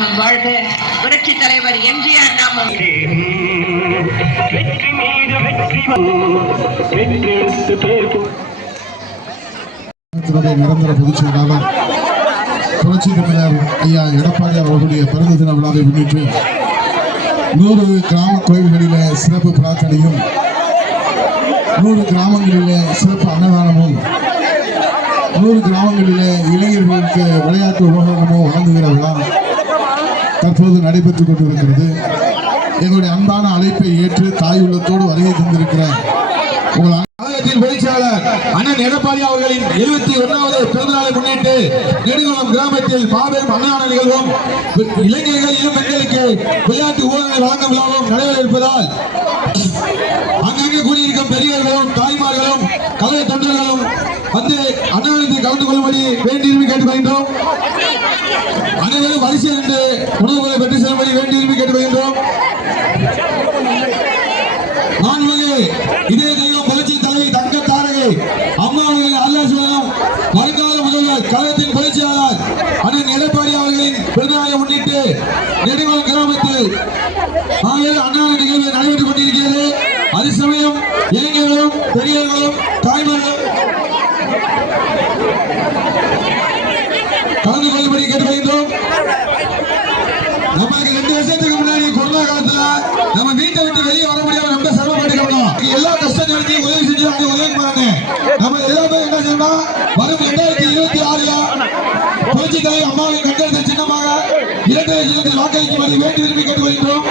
நாமம் வாழ்க. புரட்சி தலைவர் எம்ஜிஆர் நாமம். நிரந்தர பொதுச் செயலாளர் புரட்சி தலைவர் ஐயா எடப்பாடியார் அவர்களுடைய பிறந்த தின விழாவை முன்னிட்டு 100 கிராம கோயில்களிலே சிறப்பு பிரார்த்தனையும் 100 கிராமங்களிலே சிறப்பு அன்னதானமும் 100 கிராமங்களிலே இளைஞர்களுக்கு விளையாட்டு உபகரணமும் வழங்குகிற விழா தற்போது நடைபெற்றுக் கொண்டிருக்கிறது. எங்களுடைய அன்பான அழைப்பை ஏற்று தாய் உள்ளத்தோடு வருகை தந்திருக்கிற உங்கள் பொதுச்செயலாளர் அண்ணன் எடப்பாடி அவர்களின் 71வது பிறந்தநாளை முன்னிட்டு நெடுங்குளம் கிராமத்தில் மாபெரும் அன்னதான நிகழ்வும் இளைஞர்கள் இளம் பெண்களுக்கு விளையாட்டு உபகரணங்களை வழங்கும் விழாவும் நடைபெற இருப்பதால் அங்கங்கே கூடியிருக்கும் பெரியவர்களும் தாய்மார்களும் கலை தொண்டர்களும் வந்து அன்னதானத்தில் கலந்து கொள்ளும்படி வேண்டி கேட்டுக்கொள்கின்றோம். அனைவரும் வரிசை நின்று உணவுகளை பெற்று செல்லும்படி வேண்டி கேட்டுக்கொள்கின்றோம். இதே தெய்வம் புரட்சி தலைவி தங்க தாரகை அம்மா அவர்களின் ஆலோசனையும் வருங்கால முதல்வர் கழகத்தின் பொதுச்செயலாளர் அண்ணன் எடப்பாடி அவர்களின் பிறந்தநாளை முன்னிட்டு நெடுங்குளம் கிராமத்தில் அன்னதான நிகழ்வு நடைபெற்றுக் கொண்டிருக்கிறது. அதே சமயம் இளைஞர்களும் பெரியவர்களும் தாய்மார்களும் கலந்து கொள்ளும்படி கேட்டுக்கொள்கின்றோம். நமக்கு 2 வருஷத்துக்கு முன்னாடி கொரோனா காலத்துல நம்ம வீட்டை விட்டு வெளியே வர முடியாம ரொம்ப சிரமப்பட்டுக்கணும். எல்லா கஷ்ட நேரத்தையும் உதவி செஞ்சு உதவி பண்ணாங்க. நம்ம எல்லாமே என்ன செய்யணும், வரும் 2026 புரட்சி தலைவர் அம்மாவின் கட்டளை சின்னமாக 2 லட்சத்தில் வாக்களிக்கும்படி வேண்டி விரும்பி கேட்டுக்கொள்கிறோம்.